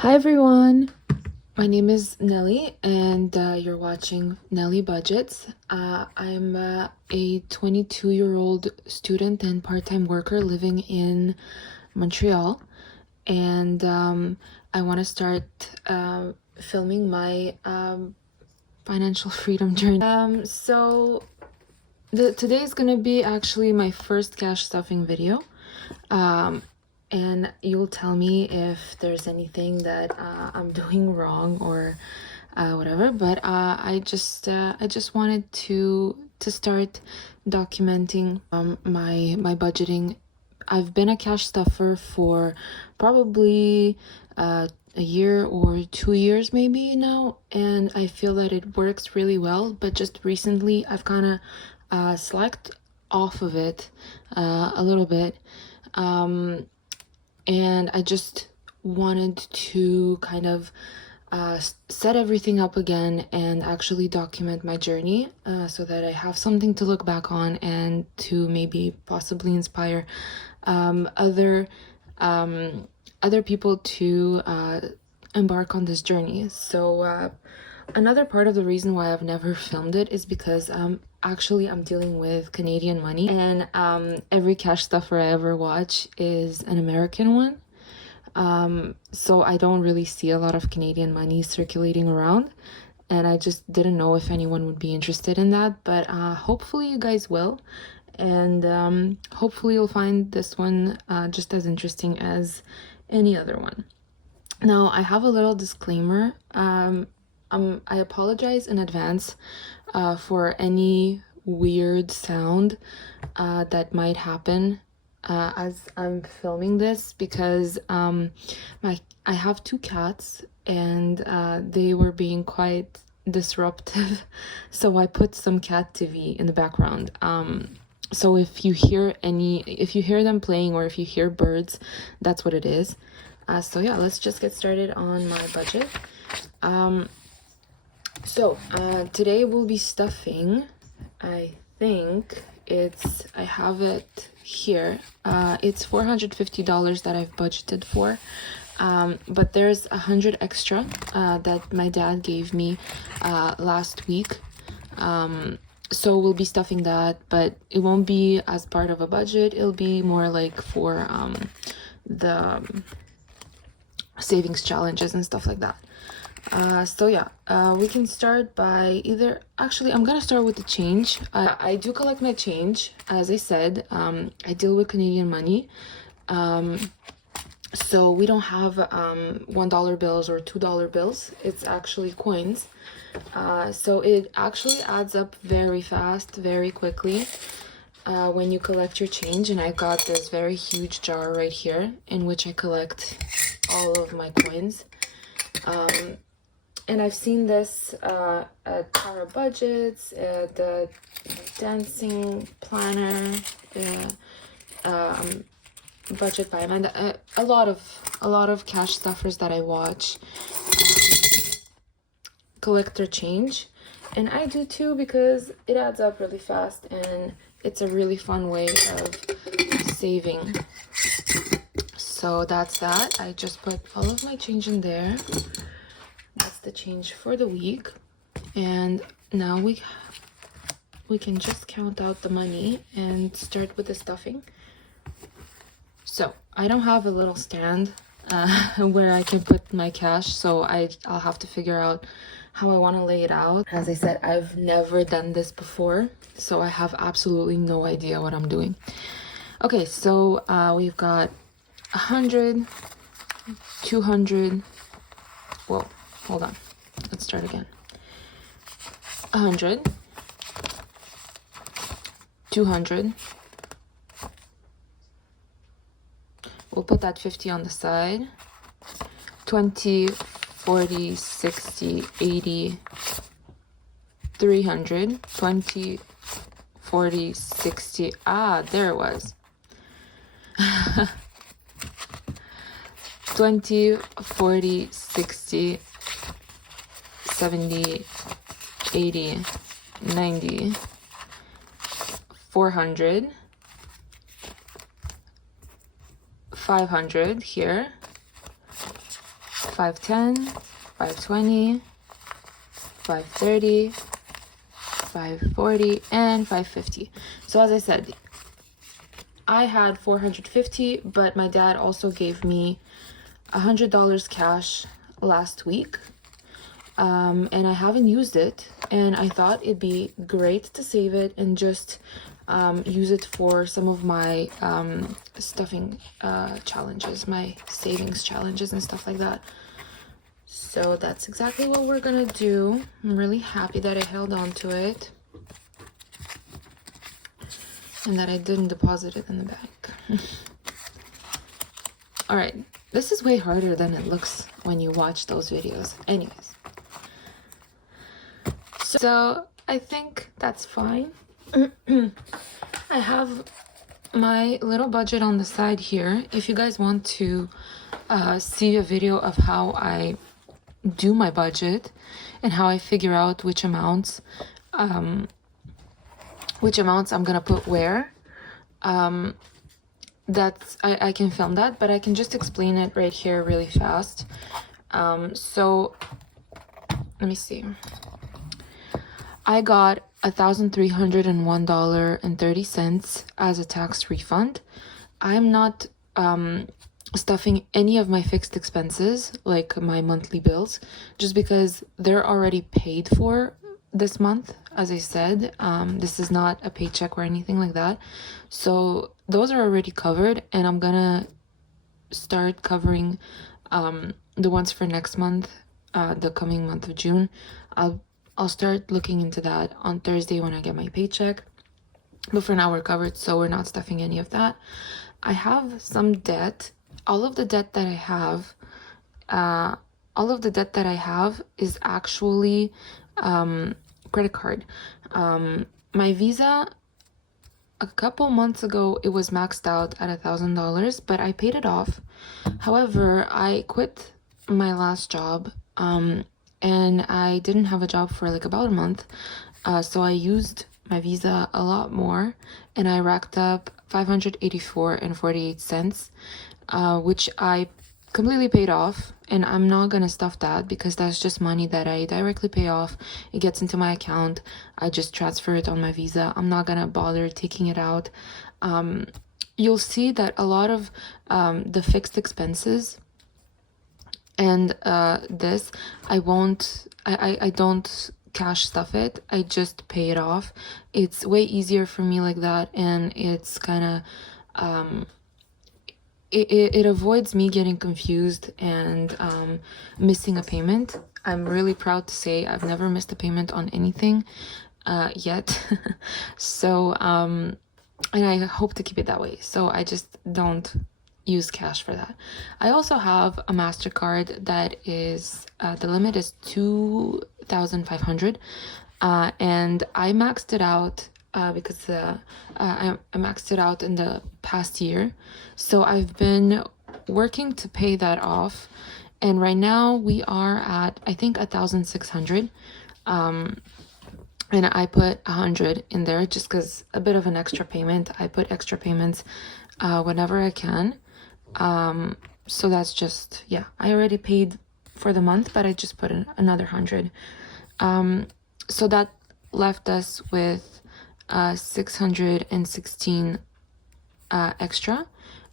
Hi everyone, my name is Nellie and you're watching Nellie Budgets. I'm a 22-year-old student and part-time worker living in Montreal, and I want to start filming my financial freedom journey. Today is gonna be actually my first cash stuffing video. And you'll tell me if there's anything that I'm doing wrong or whatever. But I just wanted to start documenting my budgeting. I've been a cash stuffer for probably a year or 2 years maybe now, and I feel that it works really well. But just recently, I've kind of slacked off of it a little bit. And I just wanted to kind of set everything up again and actually document my journey so that I have something to look back on and to maybe possibly inspire other people to embark on this journey. So another part of the reason why I've never filmed it is because actually I'm dealing with Canadian money, and every cash stuffer I ever watch is an American one. So I don't really see a lot of Canadian money circulating around, and I just didn't know if anyone would be interested in that, but hopefully you guys will, and hopefully you'll find this one just as interesting as any other one. Now, I have a little disclaimer. I apologize in advance for any weird sound that might happen as I'm filming this, because I have 2 cats and they were being quite disruptive, so I put some cat TV in the background. So if you hear them playing or if you hear birds, that's what it is. So yeah, let's just get started on my budget. So today we'll be stuffing, I think I have it here. It's $450 that I've budgeted for, but there's 100 extra that my dad gave me last week. So we'll be stuffing that, but it won't be as part of a budget. It'll be more like for the savings challenges and stuff like that. So yeah, we can start by actually, I'm gonna start with the change. I do collect my change. As I said, I deal with Canadian money. So we don't have $1 bills or $2 bills. It's actually coins. So it actually adds up very fast, very quickly when you collect your change. And I got this very huge jar right here in which I collect all of my coins. And I've seen this at Tara Budgets, the Dancing Planner, Budget by Amanda. A lot of cash stuffers that I watch collect their change, and I do too, because it adds up really fast and it's a really fun way of saving. So that's that. I just put all of my change in there. That's the change for the week, and now we can just count out the money and start with the stuffing. So I don't have a little stand where I can put my cash, so I'll have to figure out how I want to lay it out. As I said, I've never done this before, so I have absolutely no idea what I'm doing. Okay, so we've got 100, 200. Whoa, hold on. Let's start again. 100, 200. We'll put that 50 on the side. 20, 40, 60, 80, 300. 20, 40, 60. There it was. 20, 40, 60, 70, 80, 90, 400, 500 here, 510, 520, 530, 540, and 550. So as I said, I had 450, but my dad also gave me $100 cash last week, and I haven't used it, and I thought it'd be great to save it and just use it for some of my stuffing challenges, my savings challenges and stuff like that. So that's exactly what we're gonna do. I'm really happy that I held on to it and that I didn't deposit it in the bank. All right, this is way harder than it looks when you watch those videos. Anyways, so I think that's fine. I have my little budget on the side here. If you guys want to see a video of how I do my budget and how I figure out which amounts I'm gonna put where, that's I can film that, but I can just explain it right here really fast. So let me see. I got $1,301.30 as a tax refund. I'm not stuffing any of my fixed expenses, like my monthly bills, just because they're already paid for this month. As I said, this is not a paycheck or anything like that, so those are already covered, and I'm gonna start covering the ones for next month, the coming month of June. I'll start looking into that on Thursday when I get my paycheck, but for now we're covered, so we're not stuffing any of that. I have some debt. All of the debt that I have is actually credit card. My Visa, a couple months ago, it was maxed out at $1,000, but I paid it off. However, I quit my last job, and I didn't have a job for like about a month, so I used my Visa a lot more, and I racked up $584.48, which I completely paid off, and I'm not gonna stuff that because that's just money that I directly pay off. It gets into my account, I just transfer it on my Visa. I'm not gonna bother taking it out. You'll see that a lot of the fixed expenses and this, I don't cash stuff it, I just pay it off. It's way easier for me like that, and it's kind of it avoids me getting confused and missing a payment. I'm really proud to say I've never missed a payment on anything yet. So and I hope to keep it that way, so I just don't use cash for that. I also have a MasterCard that is the limit is $2,500, and I maxed it out because I maxed it out in the past year, so I've been working to pay that off, and right now we are at, I think, 1,600, and I put 100 in there just because a bit of an extra payment. I put extra payments whenever I can. So that's just, yeah, I already paid for the month, but I just put in another 100. So that left us with 616 extra.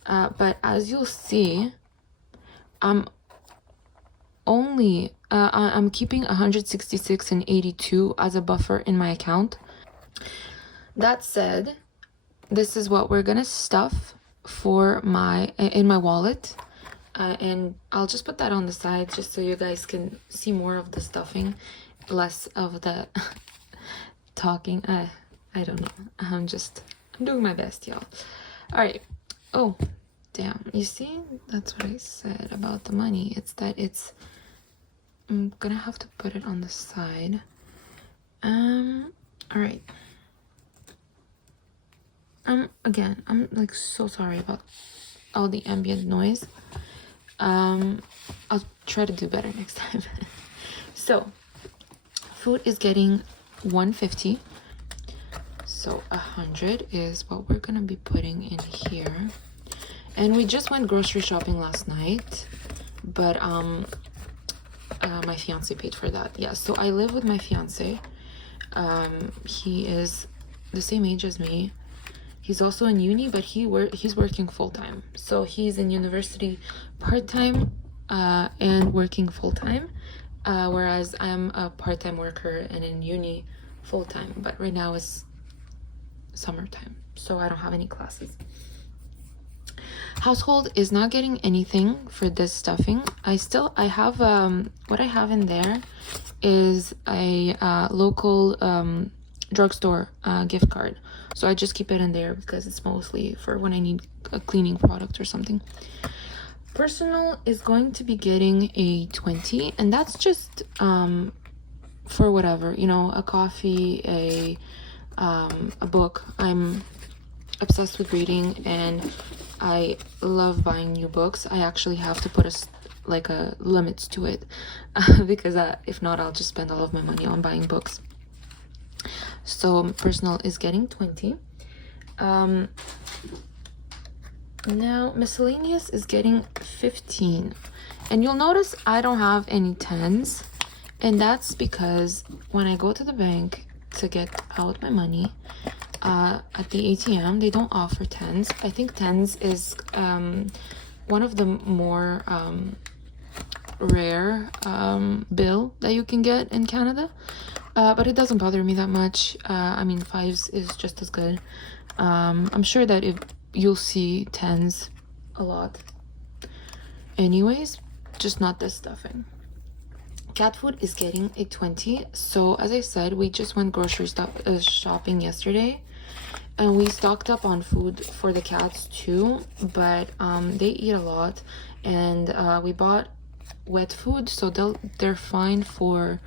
But as you'll see, I'm keeping 166.82 as a buffer in my account. That said, this is what we're gonna stuff for in my wallet, and I'll just put that on the side just so you guys can see more of the stuffing, less of the talking. I don't know, I'm doing my best, y'all. All right. Oh damn, you see, that's what I said about the money. It's that I'm gonna have to put it on the side. All right. Again, I'm like so sorry about all the ambient noise. I'll try to do better next time. So food is getting 150, so 100 is what we're gonna be putting in here. And we just went grocery shopping last night, but my fiance paid for that. Yeah, so I live with my fiance. He is the same age as me. He's also in uni, but he's working full-time. So he's in university part-time and working full-time, whereas I'm a part-time worker and in uni full-time. But right now is summertime, so I don't have any classes. Household is not getting anything for this stuffing. I have what I have in there is a local drugstore gift card, so I just keep it in there because it's mostly for when I need a cleaning product or something. Personal is going to be getting a 20, and that's just for whatever, you know, a coffee, a book. I'm obsessed with reading and I love buying new books. I actually have to put a limit to it because if not, I'll just spend all of my money on buying books. So personal is getting 20. Now miscellaneous is getting 15, and you'll notice I don't have any 10s, and that's because when I go to the bank to get out my money at the ATM, they don't offer 10s. I think 10s is one of the more rare bill that you can get in Canada, but it doesn't bother me that much. I mean, 5s is just as good. I'm sure that if you'll see 10s a lot anyways, just not this stuffing. Cat food is getting a 20. So as I said, we just went grocery shopping yesterday, and we stocked up on food for the cats too, but they eat a lot, and we bought wet food, so they're fine for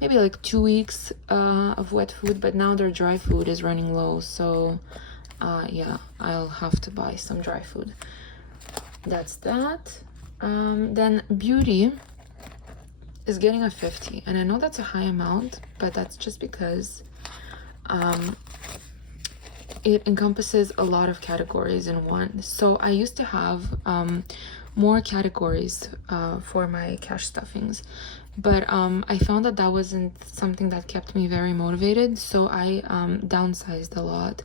maybe like 2 weeks of wet food, but now their dry food is running low, so yeah, I'll have to buy some dry food. That's that. Then beauty is getting a 50, and I know that's a high amount, but that's just because it encompasses a lot of categories in one. So I used to have more categories for my cash stuffings, but I found that wasn't something that kept me very motivated, so I downsized a lot.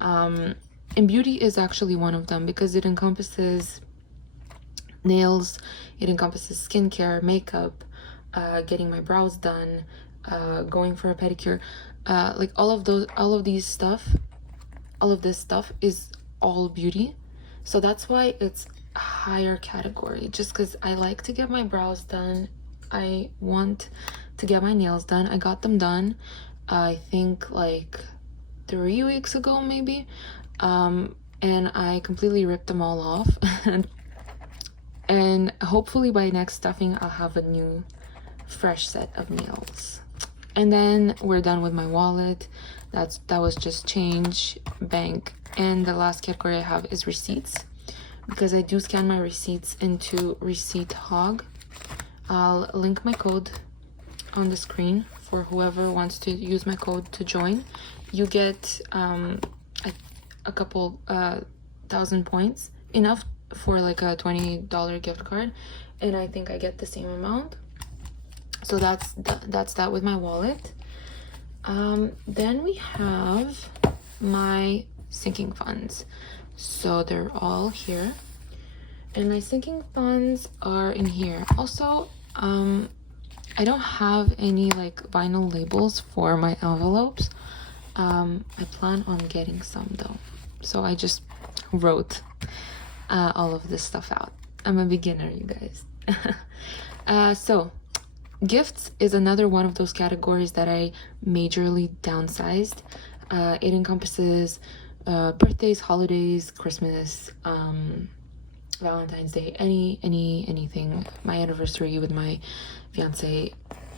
And beauty is actually one of them because it encompasses nails, it encompasses skincare, makeup, getting my brows done, going for a pedicure, like all of this stuff is all beauty. So that's why it's a higher category, just because I like to get my brows done. I want to get my nails done. I got them done I think like 3 weeks ago maybe, and I completely ripped them all off. And hopefully by next stuffing I'll have a new fresh set of nails. And then we're done with my wallet. That was just change, bank, and the last category I have is receipts, because I do scan my receipts into Receipt Hog. I'll link my code on the screen for whoever wants to use my code to join. You get a couple thousand points, enough for like a $20 gift card, and I think I get the same amount. So that's that with my wallet. Then we have my sinking funds. So they're all here, and my sinking funds are in here. Also, I don't have any like vinyl labels for my envelopes. I plan on getting some though, so I just wrote all of this stuff out. I'm a beginner, you guys. So gifts is another one of those categories that I majorly downsized. It encompasses birthdays, holidays, Christmas, Valentine's Day, anything, my anniversary with my fiance,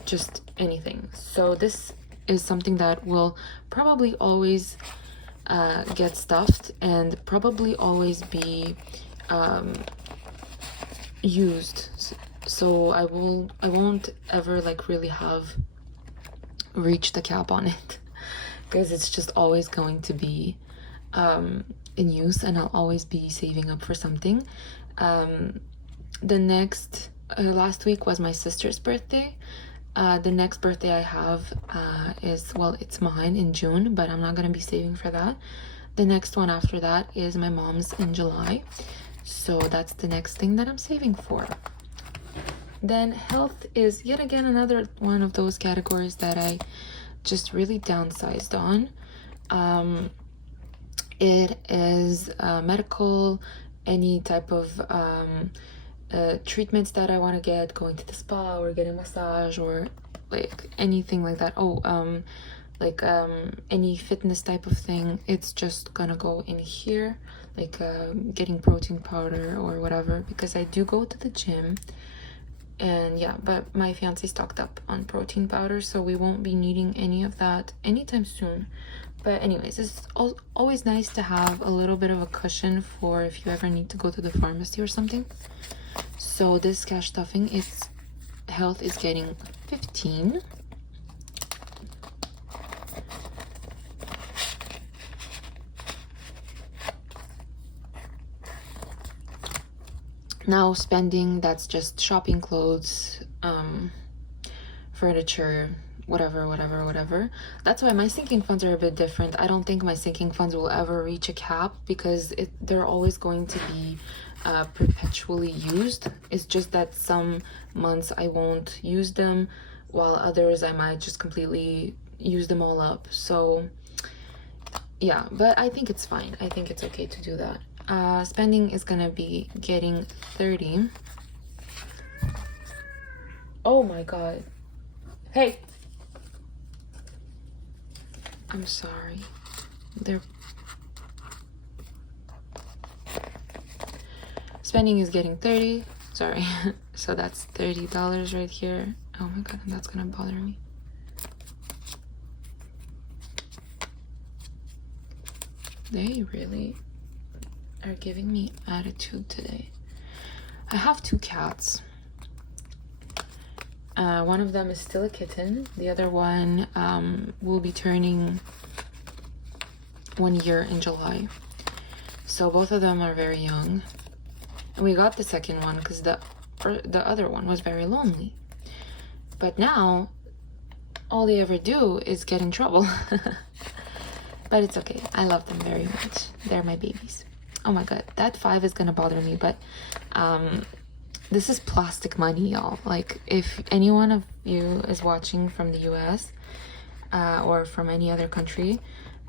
just anything. So this is something that will probably always get stuffed and probably always be used. So I won't ever like really have reached the cap on it, because it's just always going to be in use, and I'll always be saving up for something. The next last week was my sister's birthday. The next birthday I have is, well, it's mine in June, but I'm not gonna be saving for that. The next one after that is my mom's in July, so that's the next thing that I'm saving for. Then health is yet again another one of those categories that I just really downsized on. It is medical, any type of treatments that I want to get, going to the spa or getting a massage or like anything like that. Any fitness type of thing, it's just gonna go in here, like getting protein powder or whatever, because I do go to the gym. And yeah, but my fiance stocked up on protein powder, so we won't be needing any of that anytime soon. But anyways, it's always nice to have a little bit of a cushion for if you ever need to go to the pharmacy or something. So this cash stuffing is, health is getting 15. Now spending, that's just shopping, clothes, furniture, whatever. That's why my sinking funds are a bit different. I don't think my sinking funds will ever reach a cap, because they're always going to be perpetually used. It's just that some months I won't use them, while others I might just completely use them all up. So yeah, but I think it's fine. I think it's okay to do that. Spending is gonna be getting 30. Oh my god. Hey, I'm sorry. Spending is getting 30. Sorry. So that's $30 right here. Oh my god, and that's gonna bother me. They really are giving me attitude today. I have 2 cats. One of them is still a kitten. The other one will be turning 1 year in July. So both of them are very young. And we got the second one because the other one was very lonely. But now, all they ever do is get in trouble. But it's okay. I love them very much. They're my babies. Oh my god, that 5 is gonna bother me, but this is plastic money, y'all. Like, if any one of you is watching from the US or from any other country,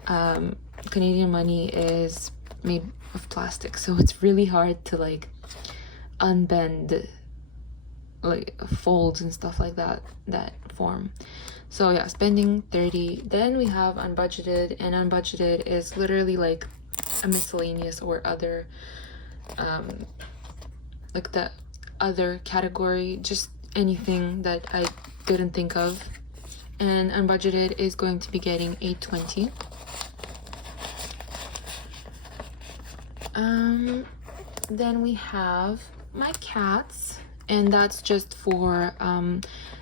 Canadian money is made of plastic, so it's really hard to like unbend like folds and stuff like that form. So yeah, spending 30. Then we have unbudgeted, and unbudgeted is literally like a miscellaneous or other like the other category, just anything that I didn't think of. And unbudgeted is going to be getting $8.20. Then we have my cats, and that's just for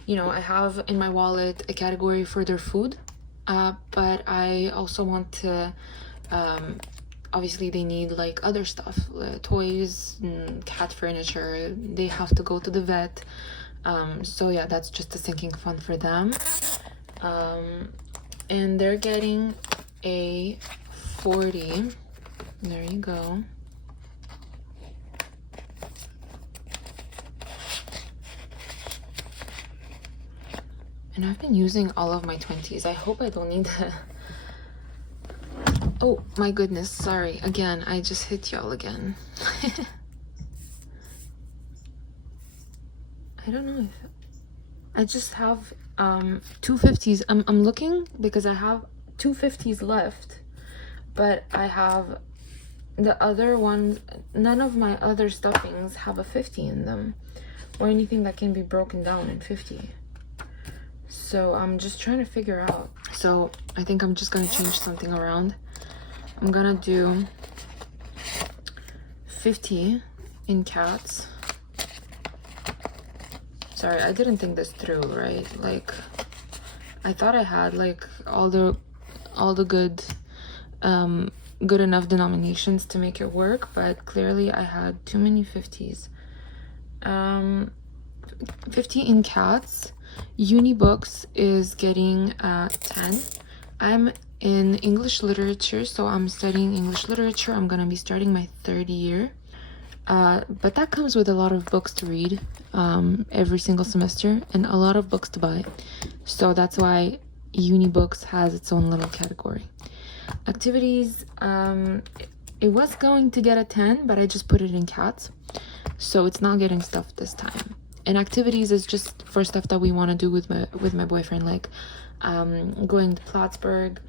you know, I have in my wallet a category for their food, but I also want to obviously they need like other stuff, toys and cat furniture. They have to go to the vet, so yeah, that's just a sinking fund for them. And they're getting a 40. There you go. And I've been using all of my 20s. I hope I don't need to. Oh my goodness, sorry. Again, I just hit y'all again. I don't know if I just have 250s. I'm looking because I have 250s left, but I have the other ones. None of my other stuffings have a 50 in them, or anything that can be broken down in 50. So I'm just trying to figure out. So I think I'm just gonna change something around. I'm gonna do 50 in cats. Sorry, I didn't think this through, right? Like, I thought I had like all the good good enough denominations to make it work, but clearly I had too many 50s. 50 in cats. Uni books is getting 10. I'm in English literature, so I'm studying English literature. I'm gonna be starting my third year. But that comes with a lot of books to read every single semester and a lot of books to buy. So that's why uni books has its own little category. Activities, it was going to get a 10, but I just put it in cats. So it's not getting stuff this time. And activities is just for stuff that we want to do with my boyfriend, like going to Plattsburgh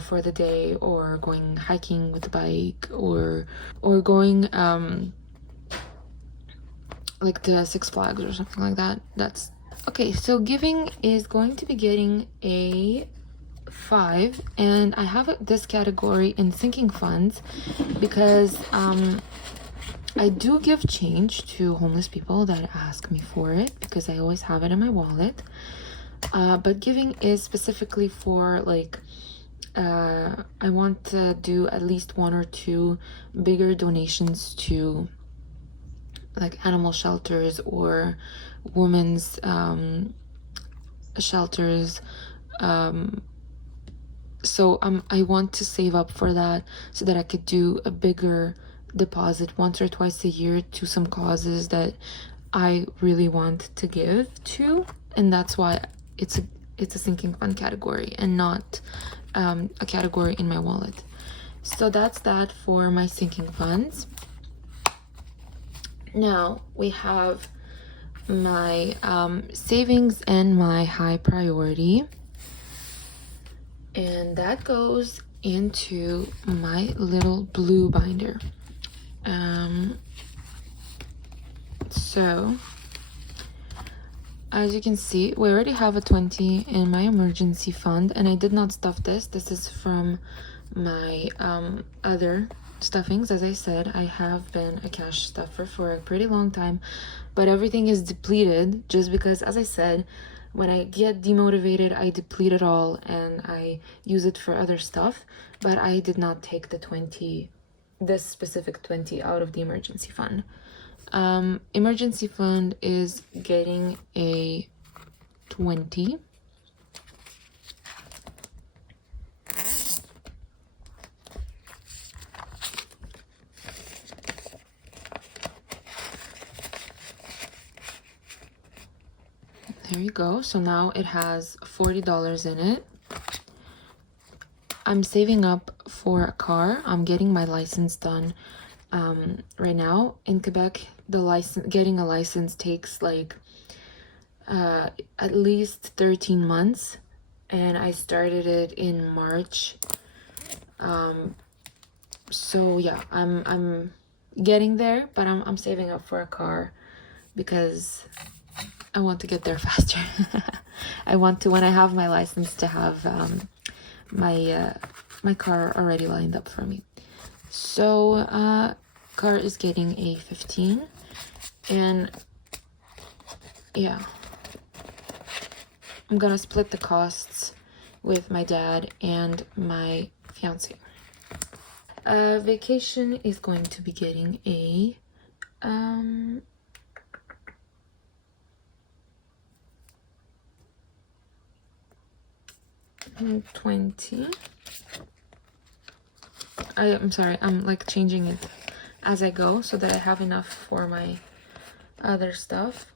for the day, or going hiking with the bike, or going like to Six Flags or something like that. That's okay. So giving is going to be getting a 5, and I have this category in sinking funds because I do give change to homeless people that ask me for it, because I always have it in my wallet. But giving is specifically for like I want to do at least 1 or 2 bigger donations to like animal shelters or women's shelters. So I want to save up for that so that I could do a bigger deposit once or twice a year to some causes that I really want to give to, and that's why it's a sinking fund category and not a category in my wallet. So that's that for my sinking funds. Now we have my savings and my high priority, and that goes into my little blue binder. So as you can see, we already have a 20 in my emergency fund, and I did not stuff this. This is from my other stuffings. As I said, I have been a cash stuffer for a pretty long time, but everything is depleted just because, as I said, when I get demotivated, I deplete it all and I use it for other stuff. But I did not take the 20, this specific 20 out of the emergency fund. Emergency fund is getting a 20. There you go. So now it has $40 in it. I'm saving up for a car. I'm getting my license done right now. In Quebec, getting a license takes like at least 13 months, and I started it in March. So yeah, I'm getting there, but I'm saving up for a car because I want to get there faster. I want to, when I have my license, to have my car already lined up for me. So car is getting a 15, and yeah, I'm gonna split the costs with my dad and my fiance. Vacation is going to be getting a 20. I'm sorry, I'm like changing it as I go so that I have enough for my other stuff.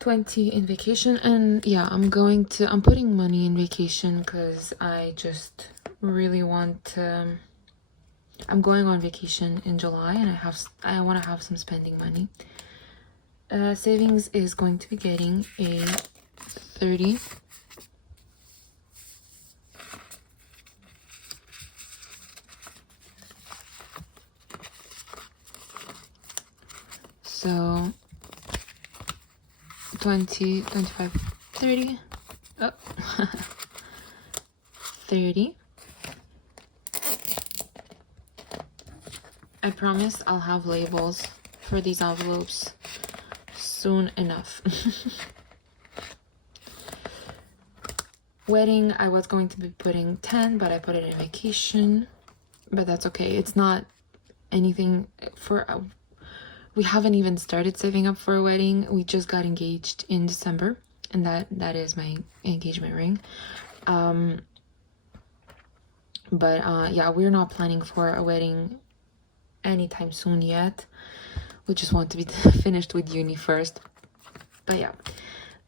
$20 in vacation, and yeah, I'm putting money in vacation because I just really want to. I'm going on vacation in July, and I want to have some spending money. Savings is going to be getting a 30. So 20, 25, 30. Oh. 30. I promise I'll have labels for these envelopes soon enough. Wedding, I was going to be putting 10, but I put it in vacation. But that's okay. It's not anything for we haven't even started saving up for a wedding. We just got engaged in December, and that is my engagement ring. But yeah, we're not planning for a wedding anytime soon yet. We just want to be finished with uni first. But yeah,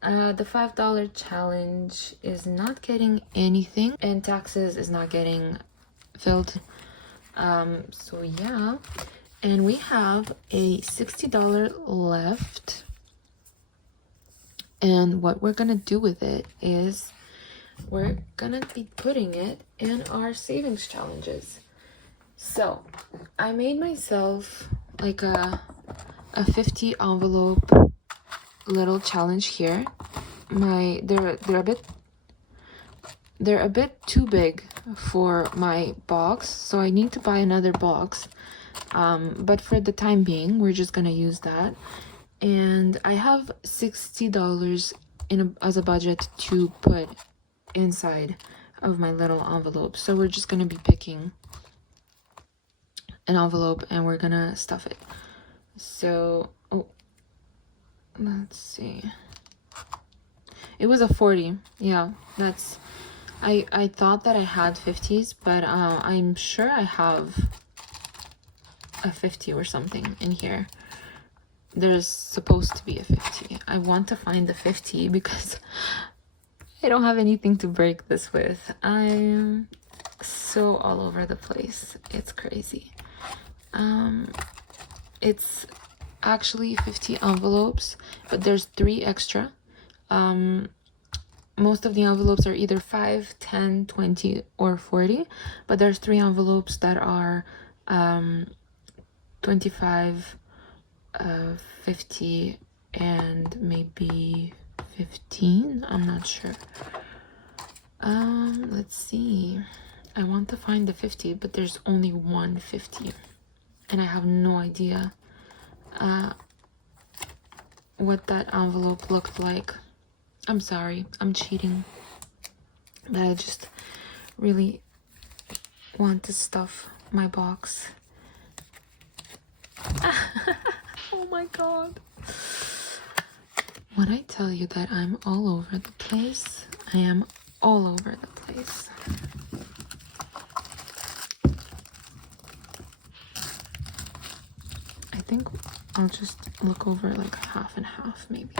the $5 challenge is not getting anything, and taxes is not getting filled. So yeah, and we have a $60 left, and what we're gonna do with it is we're gonna be putting it in our savings challenges. So I made myself like a 50 envelope little challenge here. They're a bit too big for my box, so I need to buy another box. But for the time being, we're just gonna use that. And I have $60 as a budget to put inside of my little envelope. So we're just gonna be picking an envelope and we're gonna stuff it. So, oh, let's see. It was a 40. Yeah, that's... I thought that I had 50s, but I'm sure I have a 50 or something in here. There's supposed to be a 50. I want to find the 50 because I don't have anything to break this with. I'm so all over the place. It's crazy. It's actually 50 envelopes, but there's 3 extra. Most of the envelopes are either 5, 10, 20, or 40, but there's 3 envelopes that are 25, 50, and maybe 15. I'm not sure. Let's see. I want to find the 50, but there's only one 50, and I have no idea what that envelope looked like. I'm sorry, I'm cheating, but I just really want to stuff my box. Oh my god. When I tell you that I'm all over the place, I am all over the place. I think I'll just look over like half and half, maybe.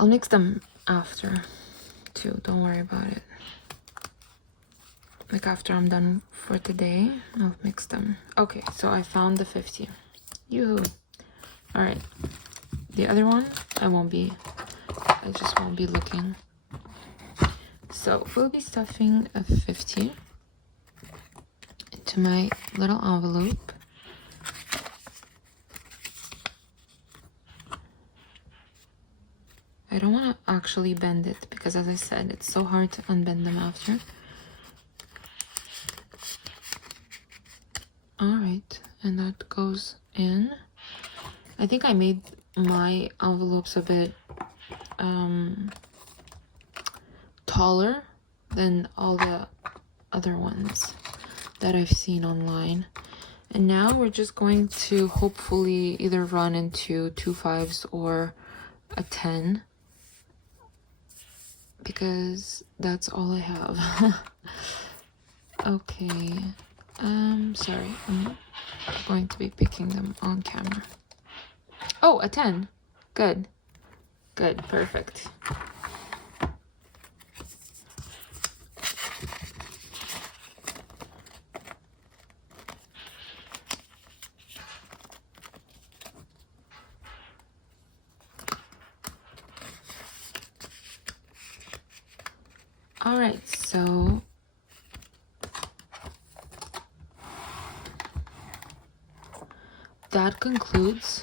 I'll mix them after too, don't worry about it. Like after I'm done for today, I'll mix them. Okay, so I found the 50. Yoo-hoo. All right, the other one, I just won't be looking. So we'll be stuffing a 50 into my little envelope. I don't want to actually bend it because, as I said, it's so hard to unbend them after. All right, and that goes in. I think I made my envelopes a bit taller than all the other ones that I've seen online. And now we're just going to hopefully either run into 2 5s or a 10, because that's all I have. Okay, sorry, I'm going to be picking them on camera. Oh, a 10. Good, perfect. All right, so that concludes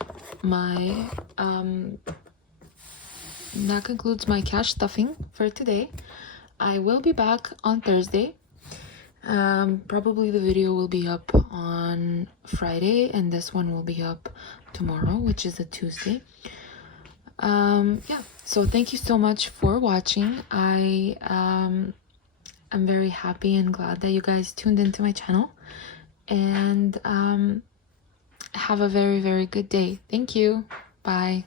my cash stuffing for today. I will be back on Thursday. Probably the video will be up on Friday, and this one will be up tomorrow, which is a Tuesday. Yeah, so thank you so much for watching. I'm very happy and glad that you guys tuned into my channel, and have a very, very good day. Thank you. Bye.